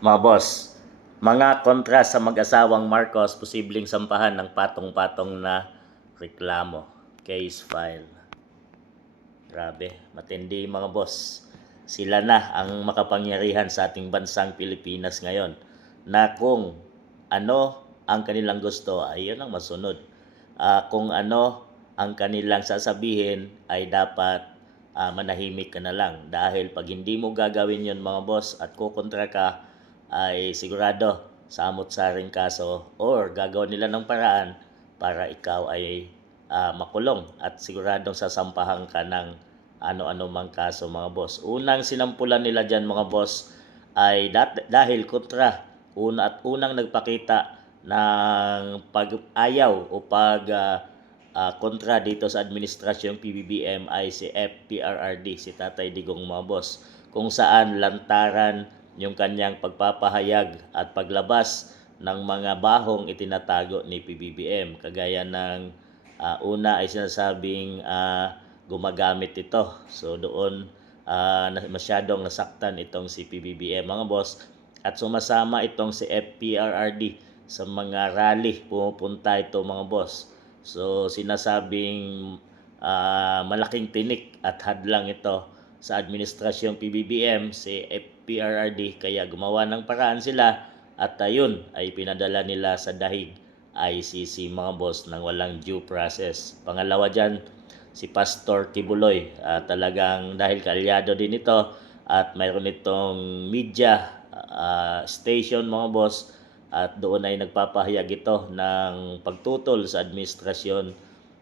Mga boss, mga kontra sa mag-asawang Marcos posibleng sampahan ng patong-patong na reklamo. Case file. Grabe, matindi mga boss. Sila na ang makapangyarihan sa ating bansang Pilipinas ngayon na kung ano ang kanilang gusto ay yun ang masunod. Kung ano ang kanilang sasabihin ay dapat manahimik ka na lang. Dahil pag hindi mo gagawin yun mga boss at kukontra ka, ay sigurado samot-saring kaso or gagawin nila ng paraan para ikaw ay makulong at siguradong sasampahan ka ng ano-ano mang kaso mga boss. Unang sinampulan nila dyan mga boss ay dahil kontra unang nagpakita ng pag-ayaw o kontra dito sa administrasyong PBBM ay si FPRRD, si Tatay Digong mga boss, kung saan lantaran yung kanyang pagpapahayag at paglabas ng mga bahong itinatago ni PBBM. Kagaya ng una ay sinasabing gumagamit ito. So doon masyadong nasaktan itong si PBBM mga boss at sumasama itong si FPRRD sa mga rally, pumupunta ito mga boss. So sinasabing malaking tinik at hadlang ito sa administrasyong PBBM si FPRRD, kaya gumawa ng paraan sila at ayun ay pinadala nila sa dahig ICC mga boss nang walang due process. Pangalawa dyan, si Pastor Kibuloy, talagang dahil kaalyado din ito at mayroon itong media station mga boss at doon ay nagpapahayag ito ng pagtutol sa administrasyon,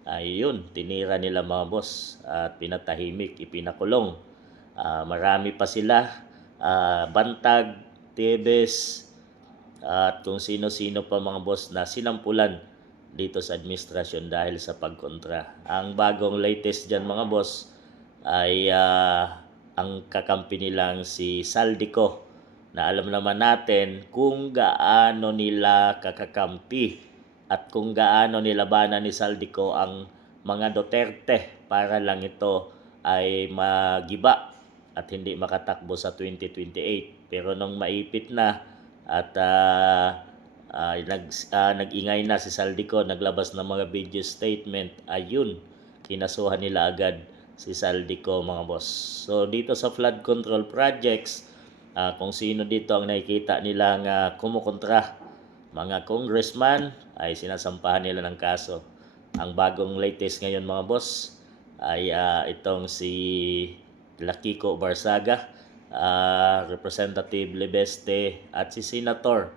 ay yun, tinira nila mga boss at pinatahimik, ipinakulong. Marami pa sila, Bantag, Tebes, at kung sino-sino pa mga boss na sinampulan dito sa administrasyon dahil sa pagkontra. Ang bagong latest dyan mga boss ay ang kakampi nilang si Saldico, na alam naman natin kung gaano nila kakakampi at kung gaano nilabanan ni Saldico ang mga Duterte para lang ito ay magiba at hindi makatakbo sa 2028. Pero nung maipit na at nag-ingay na si Saldico, naglabas ng mga video statement, ayun, kinasuhan nila agad si Saldico mga boss. So dito sa flood control projects, kung sino dito ang nakikita nilang kumukontra, mga congressman, ay sinasampahan nila ng kaso. Ang bagong latest ngayon mga boss ay itong si Lakiko Barsaga, Representative Lebeste at si Senator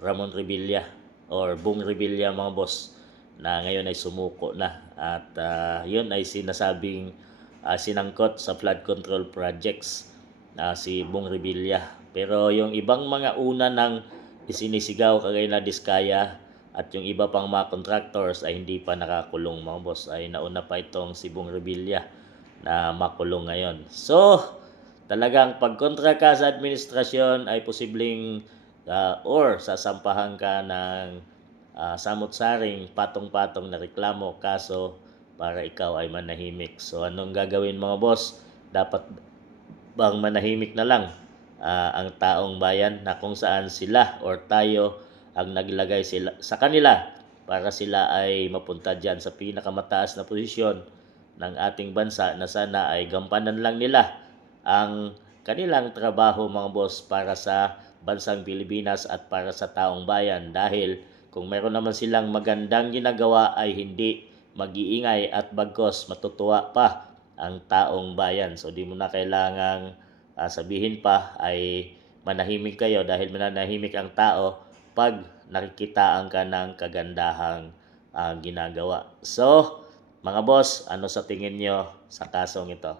Ramon Revilla or Bong Revilla mga boss, na ngayon ay sumuko na at yun ay sinasabing sinangkot sa flood control projects si Bong Revilla. Pero yung ibang mga una nang isinisigaw kagaya na Diskaya at yung iba pang mga contractors ay hindi pa nakakulong mga boss, ay nauna pa itong si Bong Revilla na makulong ngayon. So talagang pagkontra ka sa administrasyon ay posibleng or sasampahan ka ng samot-saring patong-patong na reklamo, kaso para ikaw ay manahimik. So anong gagawin mga boss? Dapat bang manahimik na lang ang taong bayan na kung saan sila or tayo ang naglagay sila sa kanila para sila ay mapunta dyan sa pinakamataas na posisyon ng ating bansa, na sana ay gampanan lang nila ang kanilang trabaho mga boss para sa bansang Pilipinas at para sa taong bayan. Dahil kung meron naman silang magandang ginagawa ay hindi mag-iingay at bagkos matutuwa pa ang taong bayan. So di mo na kailangang sabihin pa ay manahimik kayo, dahil mananahimik ang tao pag nakikitaan ka ng kagandahang ginagawa. So mga boss, ano sa tingin nyo sa kasong ito?